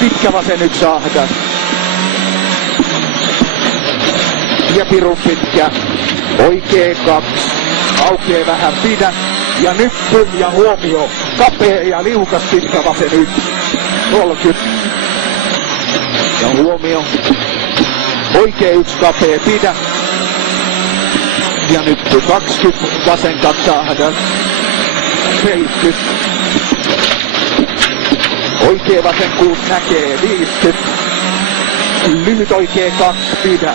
pitkä vasen yksi ahdas. Ja pirun pitkä, oikee 2, aukee vähän pidä. Ja nyppy ja huomio, kapea ja liukas pitkä vasen 1, 30. Ja huomio, oikee 1 kapea pidä. Ja nyppy 20, vasen 2 ahdas, 70. Oikee vasen 6 näkee, 50. Lyhyt oikee 2 pidä.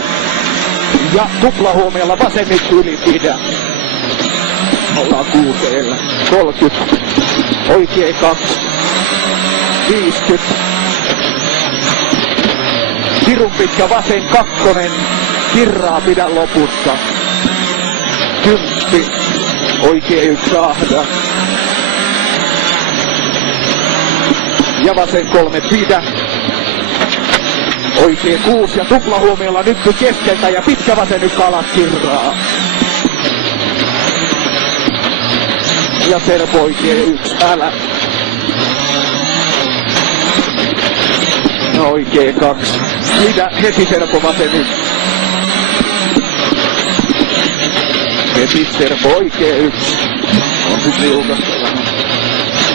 Ja tuplahuomiolla vasen 1 yli pidä. Ollaan 6, 30. Oikee 2, 50. Pirun pitkä vasen 2, kirraa pidä lopussa. 10. Oikee 1 ahdas. Ja vasen 3 pidä. Oikee 6 ja tuplahuomiolla nyppy keskeltä ja pitkä vasen 1 alas kirraa. Ja servo oikee 1 älä. Ja oikee 2. Pidä heti servo vasen 1. Heti servo oikee 1. On nyt liukasta vähän.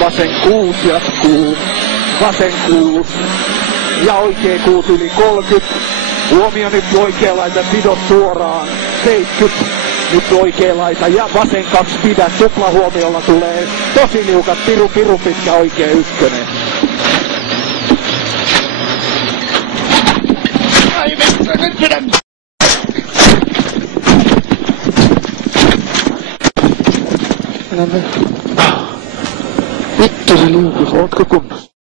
Vasen 6 jatkuu. Vasen 6. Ja oikee 6 yli 30. Huomio nyt oikea laita, sido suoraan. 70. Nyt oikea laita ja vasen 2 pidä. Tuplahuomiolla tulee tosi liukat. Piru pitkä oikee 1. Ai vittu, nyt pidä! Vittu se liukas, ootko kunnossa?